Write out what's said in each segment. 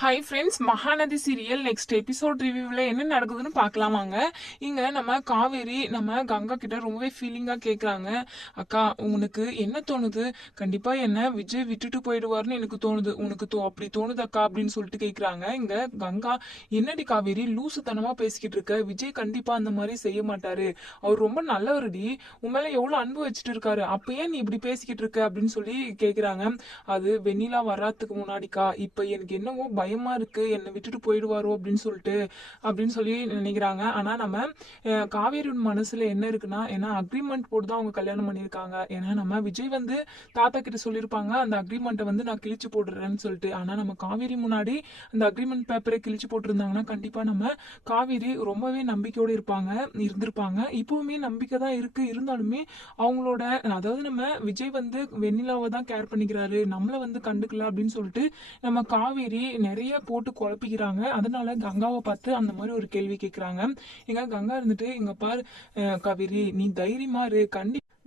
Hi friends, Mahanadi serial next episode ரிவ்யூவில் என்ன நடக்குதுன்னு பார்க்கலாமாங்க. இங்கே நம்ம காவேரி நம்ம கங்கா கிட்ட ரொம்பவே ஃபீலிங்காக கேட்குறாங்க. அக்கா, உனக்கு என்ன தோணுது? கண்டிப்பாக என்ன விஜய் விட்டுட்டு போயிடுவார்னு எனக்கு தோணுது. உனக்கு அப்படி தோணுது அக்கா அப்படின்னு சொல்லிட்டு கேட்குறாங்க. இங்கே கங்கா, என்னடி காவேரி லூசுத்தனமாக பேசிக்கிட்டு இருக்க? விஜய் கண்டிப்பாக அந்த மாதிரி செய்ய மாட்டாரு. அவர் ரொம்ப நல்லவருடி. உன் மேலே எவ்வளோ அன்பு வச்சுட்டு இருக்காரு. அப்போ ஏன் நீ இப்படி பேசிக்கிட்டு இருக்க அப்படின்னு சொல்லி கேட்குறாங்க. அது வெண்ணிலா வராதுக்கு முன்னாடிக்கா. இப்போ எனக்கு என்னவோ பயமா இருக்கு, என்னை விட்டுட்டு போயிடுவாரோ அப்படின்னு சொல்லி நினைக்கிறாங்க. ஆனா நம்ம காவேரி மனசுல என்ன இருக்குன்னா, ஏன்னா அக்ரிமெண்ட் போட்டு தான் அவங்க கல்யாணம் பண்ணியிருக்காங்க. ஏன்னா நம்ம விஜய் வந்து தாத்தா கிட்ட சொல்லியிருப்பாங்க, அந்த அக்ரிமெண்ட்டை வந்து நான் கிழிச்சு போடுறேன்னு சொல்லிட்டு. ஆனா நம்ம காவேரி முன்னாடி அந்த அக்ரிமெண்ட் பேப்பரை கிழிச்சு போட்டிருந்தாங்கன்னா கண்டிப்பா நம்ம காவேரி ரொம்பவே நம்பிக்கையோடு இருந்திருப்பாங்க. இப்பவுமே நம்பிக்கை தான் இருக்கு. இருந்தாலுமே அவங்களோட, அதாவது நம்ம விஜய் வந்து வெண்ணிலாவை தான் கேர் பண்ணிக்கிறாரு, நம்மளை வந்து கண்டுக்கல அப்படின்னு சொல்லிட்டு நம்ம காவேரி நிறைய போட்டு குழப்பிக்கிறாங்க. அதனால கங்காவை பார்த்து அந்த மாதிரி ஒரு கேள்வி கேட்குறாங்க. எங்க கங்கா இருந்துட்டு, இங்க பாரு காவேரி, நீ தைரியமா இரு.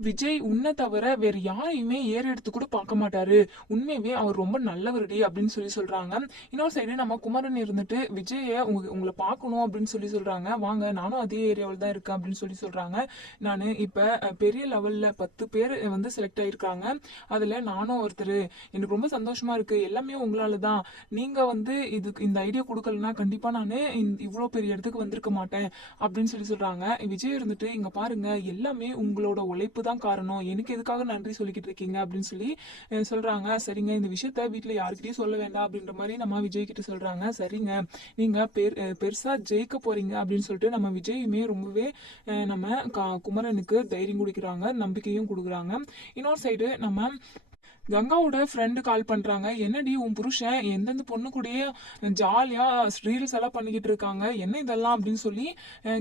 விஜய் உன்னை தவிர வேற யாரையுமே ஏற எடுத்து கூட பார்க்க மாட்டாரு. உண்மையுமே அவர் ரொம்ப நல்லவருடி அப்படின்னு சொல்லி சொல்றாங்க. இன்னொரு சைடு நம்ம குமரன் இருந்துட்டு, விஜய உங்களை பார்க்கணும் அப்படின்னு சொல்லி சொல்றாங்க. வாங்க, நானும் அதே ஏரியாவில் தான் இருக்கேன் அப்படின்னு சொல்லி சொல்றாங்க. நான் இப்ப பெரிய லெவல்ல 10 பேர் வந்து செலக்ட் ஆயிருக்காங்க. அதுல நானும் ஒருத்தர். எனக்கு ரொம்ப சந்தோஷமா இருக்கு. எல்லாமே உங்களால தான். நீங்க வந்து இதுக்கு இந்த ஐடியா கொடுக்கலன்னா கண்டிப்பா நான் இவ்வளோ பெரிய இடத்துக்கு வந்திருக்க மாட்டேன் அப்படின்னு சொல்லி சொல்றாங்க. விஜய் இருந்துட்டு, இங்க பாருங்க, எல்லாமே உங்களோட உழைப்பு தான் காரணம். எனக்கு எதுக்காக நன்றி சொல்லிக்கிட்டு இருக்கீங்க அப்படின்னு சொல்லி சொல்றாங்க. சரிங்க, இந்த விஷயத்த வீட்டுல யாருக்கிட்டையும் சொல்ல வேண்டாம் அப்படின்ற மாதிரி நம்ம விஜய் கிட்ட சொல்றாங்க. சரிங்க, நீங்க பெருசா ஜெயிக்க போறீங்க அப்படின்னு சொல்லிட்டு நம்ம விஜயுமே ரொம்பவே நம்ம குமரனுக்கு தைரியம் கொடுக்குறாங்க, நம்பிக்கையும் கொடுக்குறாங்க. இன்னொரு சைடு நம்ம கங்காவோட ஃப்ரெண்டு கால் பண்றாங்க. என்னடி உன் புருஷன் எந்தெந்த பொண்ணு கூடயே ஜாலியா ரீல்ஸ் எல்லாம் பண்ணிக்கிட்டு இருக்காங்க, என்ன இதெல்லாம் அப்படின்னு சொல்லி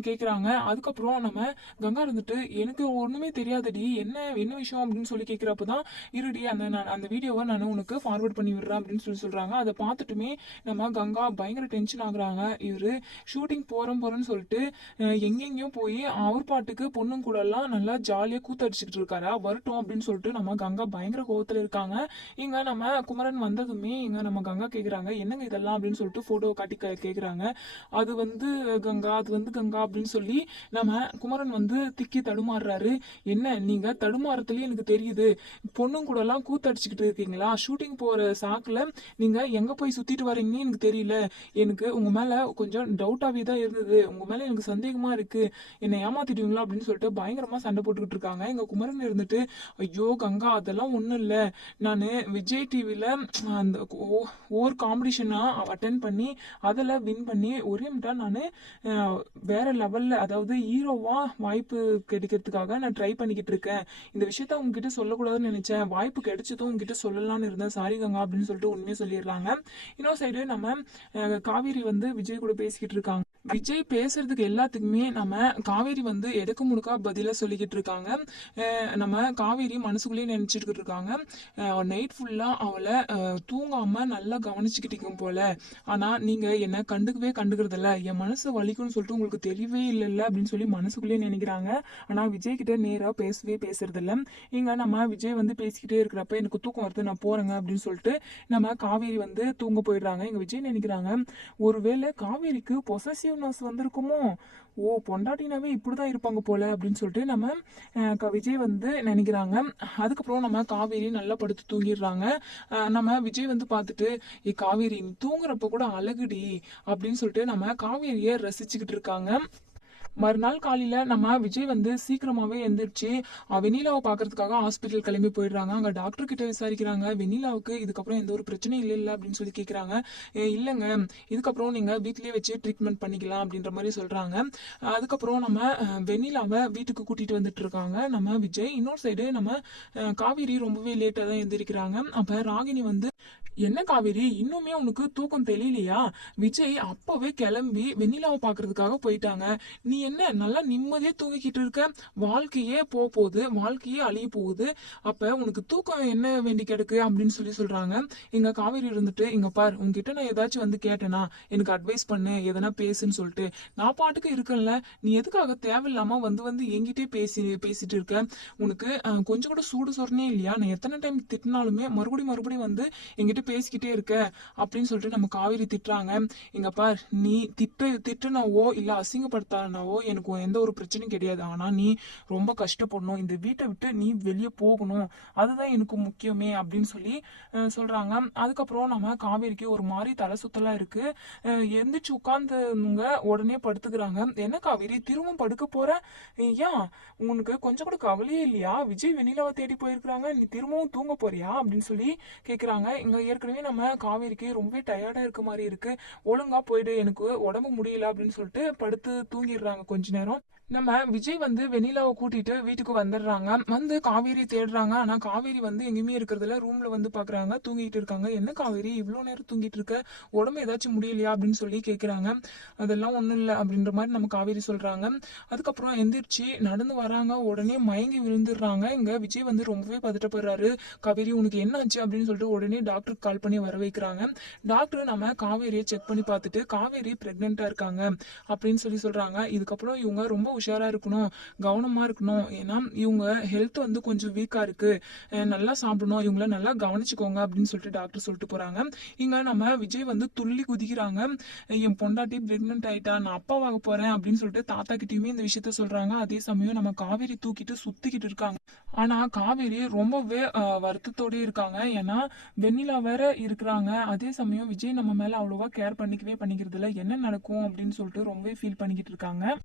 கேட்குறாங்க. அதுக்கப்புறம் நம்ம கங்கா இருந்துட்டு, எனக்கு ஒண்ணுமே தெரியாதடி, என்ன என்ன விஷயம் அப்படின்னு சொல்லி கேட்குறப்பதான், இருடி அந்த வீடியோவை நான் உனக்கு ஃபார்வர்ட் பண்ணி விடுறேன் அப்படின்னு சொல்லி சொல்றாங்க. அதை பார்த்துட்டுமே நம்ம கங்கா பயங்கர டென்ஷன் ஆகுறாங்க. இவரு ஷூட்டிங் போறேன்னு சொல்லிட்டு எங்கெங்கேயும் போய் அவர் பாட்டுக்கு பொண்ணுங்க கூட எல்லாம் நல்லா ஜாலியா கூத்தடிச்சுக்கிட்டு இருக்காரா, வரட்டும் அப்படின்னு சொல்லிட்டு நம்ம கங்கா பயங்கர கோவத்துல இருக்காங்க. இங்க நம்ம குமரன் வந்ததுமே இங்க நம்ம கங்கா கேக்குறாங்க, என்னங்க இதெல்லாம் அப்படின்னு சொல்லிட்டு போட்டோ காட்டி கேக்குறாங்க. அது வந்து கங்கா அப்படின்னு சொல்லி நம்ம குமரன் வந்து திக்கி தடுமாறுறாரு. என்ன நீங்க தடுமாறத்துலயே எனக்கு தெரியுது, பொண்ணுங்க கூட எல்லாம் கூத்தடிச்சுக்கிட்டு இருக்கீங்களா, ஷூட்டிங் போற சாக்குல நீங்க எங்க போய் சுத்திட்டு வரீங்கன்னு எனக்கு தெரியல. எனக்கு உங்க மேல கொஞ்சம் டவுட்டாவே தான் இருந்தது, உங்க மேல எனக்கு சந்தேகமா இருக்கு, என்னை ஏமாத்திடுவீங்களா அப்படின்னு சொல்லிட்டு பயங்கரமா சண்டை போட்டுக்கிட்டு இருக்காங்க. எங்க குமரன் இருந்துட்டு, ஐயோ கங்கா, அதெல்லாம் ஒண்ணும் இல்ல, நான் விஜய் டிவியில் அந்த ஒவ்வொரு காம்படிஷனாக அட்டன் பண்ணி அதில் வின் பண்ணி ஒரே மட்டும் நான் வேற லெவலில், அதாவது ஹீரோவாக வாய்ப்பு கிடைக்கிறதுக்காக நான் ட்ரை பண்ணிக்கிட்டு இருக்கேன். இந்த விஷயத்த உங்ககிட்ட சொல்லக்கூடாதுன்னு நினைச்சேன், வாய்ப்பு கிடைச்சதும் உங்ககிட்ட சொல்லலாம்னு இருந்தேன், சாரி கங்கா அப்படின்னு சொல்லிட்டு உண்மையை சொல்லிடுறாங்க. இன்னொரு சைடு நம்ம காவேரி வந்து விஜய் கூட பேசிக்கிட்டு இருக்காங்க. விஜய் பேசுறதுக்கு எல்லாத்துக்குமே நம்ம காவேரி வந்து எடக்கு முடுக்கா பதிலாக சொல்லிக்கிட்டு இருக்காங்க. நம்ம காவேரி மனசுக்குள்ளேயே நினைச்சிட்டு இருக்காங்க, நைட் ஃபுல்லா அவளை தூங்காம நல்லா கவனிச்சுக்கிட்டீங்க போல, ஆனா நீங்க என்ன கண்டுக்கிறது இல்ல, என் மனசு வலிக்கும்னு சொல்லிட்டு உங்களுக்கு தெரியவே இல்லைல்ல அப்படின்னு சொல்லி மனசுக்குள்ளேயே நினைக்கிறாங்க. ஆனா விஜய் கிட்ட நேரா பேசுறது இல்ல. இங்க நம்ம விஜய் வந்து பேசிக்கிட்டே இருக்கிறப்ப, எனக்கு தூக்கம் வருது, நான் போறேங்க அப்படின்னு சொல்லிட்டு நம்ம காவேரி வந்து தூங்க போயிடுறாங்க. இங்க விஜய் நினைக்கிறாங்க, ஒருவேளை காவேரிக்கு பொசசிவ்னஸ் வந்திருக்குமோ, ஓ பொண்டாட்டினாவே இப்படிதான் இருப்பாங்க போல அப்படின்னு சொல்லிட்டு நம்ம விஜய் வந்து நினைக்கிறாங்க. அதுக்கப்புறம் நம்ம காவேரி நல்லா படுத்து தூங்கிடுறாங்க. நம்ம விஜய் வந்து பார்த்துட்டு, காவேரி நீ தூங்குறப்ப கூட அழகுடி அப்படின்னு சொல்லிட்டு நம்ம காவேரியை ரசிச்சுக்கிட்டு இருக்காங்க. மறுநாள் காலையில நம்ம விஜய் வந்து சீக்கிரமாவே எந்திரிச்சு வெண்ணிலாவை பாக்குறதுக்காக ஹாஸ்பிட்டல் கிளம்பி போயிடுறாங்க. அங்க டாக்டர் கிட்ட விசாரிக்கிறாங்க, வெண்ணிலாவுக்கு இதுக்கப்புறம் எந்த ஒரு பிரச்சனையும் இல்லை அப்படின்னு சொல்லி கேட்குறாங்க. இல்லைங்க, இதுக்கப்புறம் நீங்க வீட்லயே வச்சு ட்ரீட்மெண்ட் பண்ணிக்கலாம் அப்படின்ற மாதிரி சொல்றாங்க. அதுக்கப்புறம் நம்ம வெண்ணிலாவை வீட்டுக்கு கூட்டிட்டு வந்துட்டு இருக்காங்க நம்ம விஜய். இன்னொரு சைடு நம்ம காவேரி ரொம்பவே லேட்டா தான் எந்திரிக்கிறாங்க. அப்ப ராகினி வந்து, என்ன காவேரி, இன்னுமே உனக்கு தூக்கம் தெரியலையா? விஜய் அப்பவே கிளம்பி வெண்ணிலாவை பாக்குறதுக்காக போயிட்டாங்க, நீ என்ன நல்லா நிம்மதியா தூங்கிக்கிட்டு இருக்க? வாழ்க்கையே போகுது, வாழ்க்கையே அழிய போகுது, அப்ப உனக்கு தூக்கம் என்ன வேண்டி கிடக்கு அப்படின்னு சொல்லி சொல்றாங்க. எங்க காவேரி இருந்துட்டு, இங்க பார், உங்ககிட்ட நான் ஏதாச்சும் வந்து கேட்டேனா எனக்கு அட்வைஸ் பண்ணு, எதனா பேசுன்னு சொல்லிட்டு நான் பாட்டுக்கு இருக்கேன்ல, நீ எதுக்காக தேவையில்லாம வந்து வந்து என்கிட்டே பேசிட்டு இருக்க? உனக்கு கொஞ்சம் கூட சூடு சொரணே இல்லையா? நான் எத்தனை டைம் திட்டினாலுமே மறுபடியும் வந்து என்கிட்ட பேசிக்கிட்டே இருக்க அப்படின்னு சொல்லிட்டு நம்ம காவேரி திட்டுறாங்க. இங்க பார், நீ திட்டுனாவோ இல்ல அசிங்கப்படுத்தானாவோ எனக்கு எந்த ஒரு பிரச்சனையும் கிடையாது. ஆனா நீ ரொம்ப கஷ்டப்படணும், இந்த வீட்டை விட்டு நீ வெளியே போகணும், அதுதான் எனக்கு முக்கியமே அப்படின்னு சொல்லி சொல்றாங்க. அதுக்கப்புறம் நம்ம காவேரிக்கு ஒரு மாதிரி தலை சுத்தலா இருக்கு. எந்திரிச்சு உட்கார்ந்துங்க, உடனே படுத்துக்கிறாங்க. என்ன காவேரி, திரும்பவும் படுக்க போற? ஏன், உனக்கு கொஞ்சம் கூட கவலையே இல்லையா? விஜய் வெண்ணிலாவை தேடி போயிருக்கிறாங்க, நீ திரும்பவும் தூங்க போறியா அப்படின்னு சொல்லி கேக்குறாங்க. இங்க ஏற்கனவே நம்ம காவேரிக்கு ரொம்பவே டயர்டா இருக்க மாதிரி இருக்கு. ஒழுங்கா போயிடு, எனக்கு உடம்பு முடியல அப்படின்னு சொல்லிட்டு படுத்து தூங்கிடுறாங்க கொஞ்ச நேரம். நம்ம விஜய் வந்து வெண்ணிலாவை கூட்டிட்டு வீட்டுக்கு வந்துடுறாங்க. வந்து காவேரி தேடுறாங்க. ஆனா காவேரி வந்து எங்கேயுமே இருக்கிறதுல ரூம்ல வந்து பாக்குறாங்க, தூங்கிட்டு இருக்காங்க. என்ன காவேரி, இவ்வளவு நேரம் தூங்கிட்டு இருக்க, உடம்பு ஏதாச்சும் முடியலையா அப்படின்னு சொல்லி கேக்குறாங்க. அதெல்லாம் ஒண்ணும் இல்லை அப்படின்ற மாதிரி நம்ம காவேரி சொல்றாங்க. அதுக்கப்புறம் எந்திரிச்சு நடந்து வராங்க, உடனே மயங்கி விழுந்துடுறாங்க. இங்க விஜய் வந்து ரொம்பவே பதட்டப்படுறாரு. காவேரி, உனக்கு என்ன ஆச்சு அப்படின்னு சொல்லிட்டு உடனே டாக்டருக்கு கால் பண்ணி வர வைக்கிறாங்க. டாக்டர் நம்ம காவேரியை செக் பண்ணி பார்த்துட்டு காவேரி பிரெக்னெண்டா இருக்காங்க அப்படின்னு சொல்லி சொல்றாங்க. இதுக்கப்புறம் இவங்க ரொம்ப உஷாரா இருக்கணும், கவனமா இருக்கணும். ஏன்னா இவங்க ஹெல்த் வந்து கொஞ்சம் வீக்கா இருக்கு, நல்லா சாப்பிடணும், இவங்கள நல்லா கவனிச்சுக்கோங்க அப்படின்னு சொல்லிட்டு டாக்டர் சொல்லிட்டு போறாங்க. இங்க நம்ம விஜய் வந்து துள்ளி குதிக்கிறாங்க. என் பொண்டாட்டி பிரெக்னென்ட் ஆயிட்டா, நான் அப்பாவாக போறேன் அப்படின்னு சொல்லிட்டு தாத்தா கிட்டயுமே இந்த விஷயத்த சொல்றாங்க. அதே சமயம் நம்ம காவேரி தூக்கிட்டு சுத்திக்கிட்டு இருக்காங்க. ஆனா காவேரி ரொம்பவே வருத்தத்தோட இருக்காங்க. ஏன்னா வெண்ணிலா வேற இருக்கிறாங்க. அதே சமயம் விஜய் நம்ம மேல அவ்வளவா கேர் பண்ணிக்கவே பண்ணிக்கிறது இல்லை. என்ன நடக்கும் அப்படின்னு சொல்லிட்டு ரொம்பவே ஃபீல் பண்ணிக்கிட்டு இருக்காங்க.